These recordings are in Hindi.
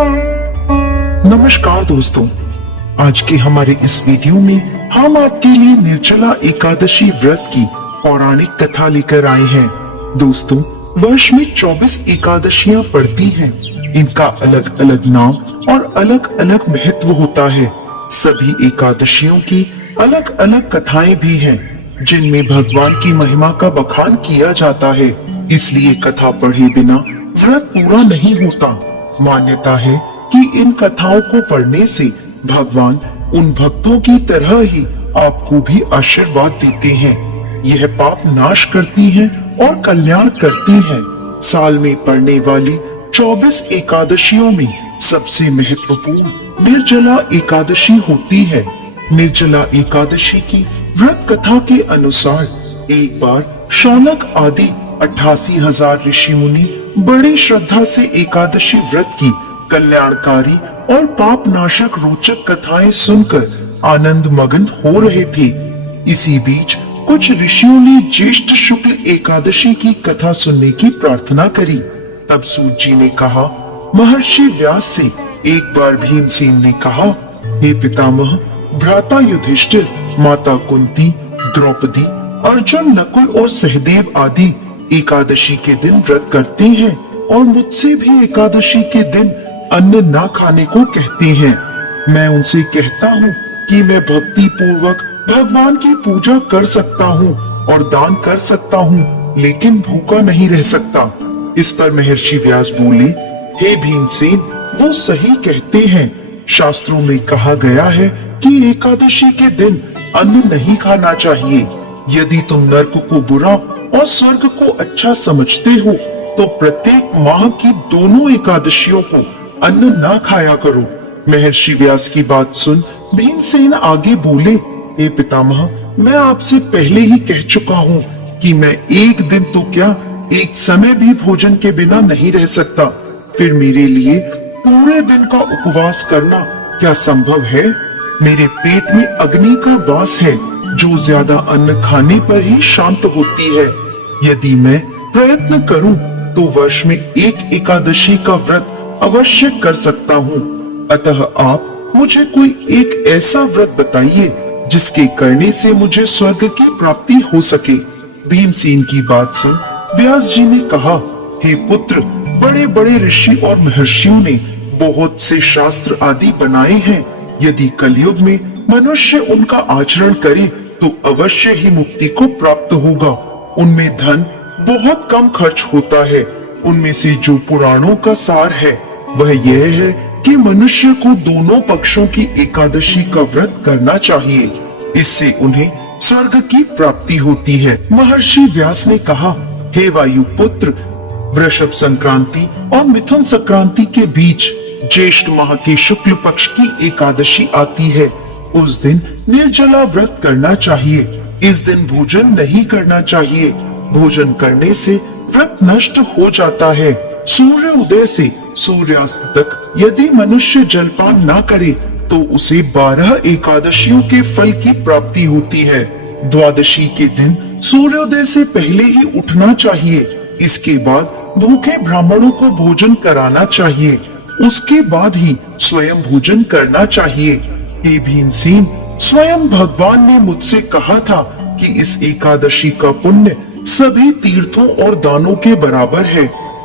नमस्कार दोस्तों, आज के हमारे इस वीडियो में हम आपके लिए निर्जला एकादशी व्रत की पौराणिक कथा लेकर आए हैं। दोस्तों, वर्ष में 24 एकादशियां पड़ती हैं। इनका अलग अलग नाम और अलग अलग महत्व होता है। सभी एकादशियों की अलग अलग कथाएं भी हैं, जिनमें भगवान की महिमा का बखान किया जाता है। इसलिए कथा पढ़े बिना व्रत पूरा नहीं होता। मान्यता है कि इन कथाओं को पढ़ने से भगवान उन भक्तों की तरह ही आपको भी आशीर्वाद देते हैं। यह पाप नाश करती हैं और कल्याण करती हैं। साल में पड़ने वाली 24 एकादशियों में सबसे महत्वपूर्ण निर्जला एकादशी होती है। निर्जला एकादशी की व्रत कथा के अनुसार एक बार शौनक आदि 88,000 ऋषि मुनि बड़ी श्रद्धा से एकादशी व्रत की कल्याणकारी और पाप नाशक रोचक कथाएं सुनकर आनंद मगन हो रहे थे। इसी बीच कुछ ऋषियों ने ज्येष्ठ शुक्ल एकादशी की कथा सुनने की प्रार्थना करी। तब सूत जी ने कहा, महर्षि व्यास से एक बार भीमसेन ने कहा, हे पितामह, भ्राता युधिष्ठिर, माता कुंती, द्रौपदी, अर्जुन, नकुल और सहदेव आदि एकादशी के दिन व्रत करते हैं और मुझसे भी एकादशी के दिन अन्न ना खाने को कहते हैं। मैं उनसे कहता हूँ कि मैं भक्ति पूर्वक भगवान की पूजा कर सकता हूँ और दान कर सकता हूँ, लेकिन भूखा नहीं रह सकता। इस पर महर्षि व्यास बोले, हे भीमसेन, वो सही कहते हैं। शास्त्रों में कहा गया है कि एकादशी के दिन अन्न नहीं खाना चाहिए। यदि तुम नर्क को बुरा और स्वर्ग को अच्छा समझते हो तो प्रत्येक माह की दोनों एकादशियों को अन्न ना खाया करो। महर्षि व्यास की बात सुन भीमसेन आगे बोले, हे पितामह, मैं आपसे पहले ही कह चुका हूँ कि मैं एक दिन तो क्या, एक समय भी भोजन के बिना नहीं रह सकता। फिर मेरे लिए पूरे दिन का उपवास करना क्या संभव है? मेरे पेट में अग्नि का वास है, जो ज्यादा अन्न खाने पर ही शांत होती है। यदि मैं प्रयत्न करूं तो वर्ष में एक एकादशी का व्रत अवश्य कर सकता हूं। अतः आप मुझे कोई एक ऐसा व्रत बताइए जिसके करने से मुझे स्वर्ग की प्राप्ति हो सके। भीमसेन की बात सुन व्यास जी ने कहा, हे पुत्र, बड़े बड़े ऋषि और महर्षियों ने बहुत से शास्त्र आदि बनाए हैं। यदि कलयुग में मनुष्य उनका आचरण करे तो अवश्य ही मुक्ति को प्राप्त होगा। उनमें धन बहुत कम खर्च होता है। उनमें से जो पुराणों का सार है वह यह है कि मनुष्य को दोनों पक्षों की एकादशी का व्रत करना चाहिए। इससे उन्हें स्वर्ग की प्राप्ति होती है। महर्षि व्यास ने कहा, हे वायु पुत्र, वृषभ संक्रांति और मिथुन संक्रांति के बीच ज्येष्ठ माह की शुक्ल पक्ष की एकादशी आती है। उस दिन निर्जला व्रत करना चाहिए। इस दिन भोजन नहीं करना चाहिए। भोजन करने से व्रत नष्ट हो जाता है। सूर्य उदय से सूर्यास्त तक यदि मनुष्य जलपान ना करे तो उसे 12 एकादशियों के फल की प्राप्ति होती है। द्वादशी के दिन सूर्योदय से पहले ही उठना चाहिए। इसके बाद भूखे ब्राह्मणों को भोजन कराना चाहिए। उसके बाद ही स्वयं भोजन करना चाहिए। हे भीमसेन, स्वयं भगवान ने मुझसे कहा था कि इस एकादशी का पुण्य सभी तीर्थों और दानों के बराबर है।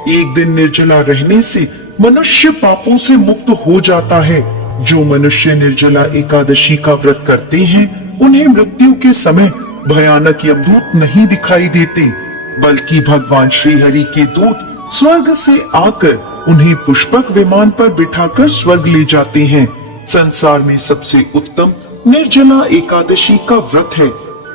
एक दिन निर्जला रहने से मनुष्य पापों से मुक्त हो जाता है। जो मनुष्य निर्जला एकादशी का व्रत करते हैं उन्हें मृत्यु के समय भयानक यमदूत नहीं दिखाई देते, बल्कि भगवान श्री हरि के दूत स्वर्ग से आकर उन्हें पुष्पक विमान पर बिठाकर स्वर्ग ले जाते हैं। संसार में सबसे उत्तम निर्जला एकादशी का व्रत है।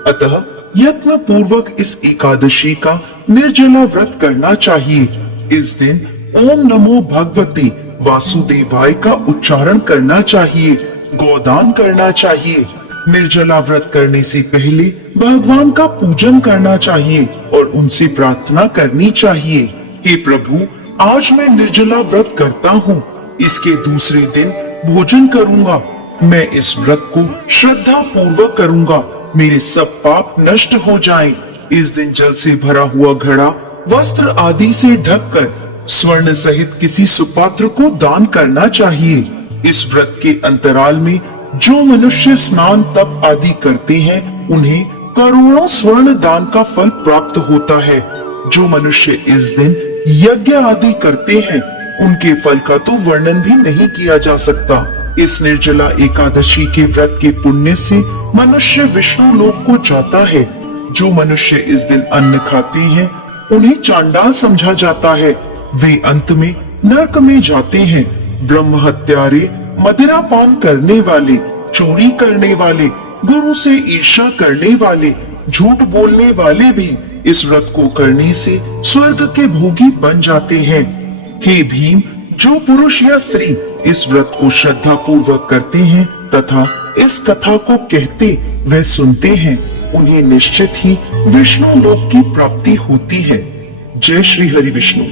अतः यत्न पूर्वक इस एकादशी का निर्जला व्रत करना चाहिए। इस दिन ओम नमो भगवते वासुदेवाय का उच्चारण करना चाहिए। गोदान करना चाहिए। निर्जला व्रत करने से पहले भगवान का पूजन करना चाहिए और उनसे प्रार्थना करनी चाहिए, हे प्रभु, आज मैं निर्जला व्रत करता हूँ। इसके दूसरे दिन भोजन करूँगा। मैं इस व्रत को श्रद्धा पूर्वक करूँगा। मेरे सब पाप नष्ट हो जाएं। इस दिन जल से भरा हुआ घड़ा वस्त्र आदि से ढककर स्वर्ण सहित किसी सुपात्र को दान करना चाहिए। इस व्रत के अंतराल में जो मनुष्य स्नान तप आदि करते हैं उन्हें करोड़ों स्वर्ण दान का फल प्राप्त होता है। जो मनुष्य इस दिन यज्ञ आदि करते हैं उनके फल का तो वर्णन भी नहीं किया जा सकता। इस निर्जला एकादशी के व्रत के पुण्य से मनुष्य विष्णु लोक को जाता है। जो मनुष्य इस दिन अन्न खाते हैं उन्हें चांडाल समझा जाता है। वे अंत में नरक में जाते हैं। ब्रह्म हत्यारे, मदिरा पान करने वाले, चोरी करने वाले, गुरु से ईर्ष्या करने वाले, झूठ बोलने वाले भी इस व्रत को करने से स्वर्ग के भोगी बन जाते हैं। हे भीम, जो पुरुष या स्त्री इस व्रत को श्रद्धा पूर्वक करते हैं तथा इस कथा को कहते व सुनते हैं उन्हें निश्चित ही विष्णु लोक की प्राप्ति होती है। जय श्री हरि विष्णु।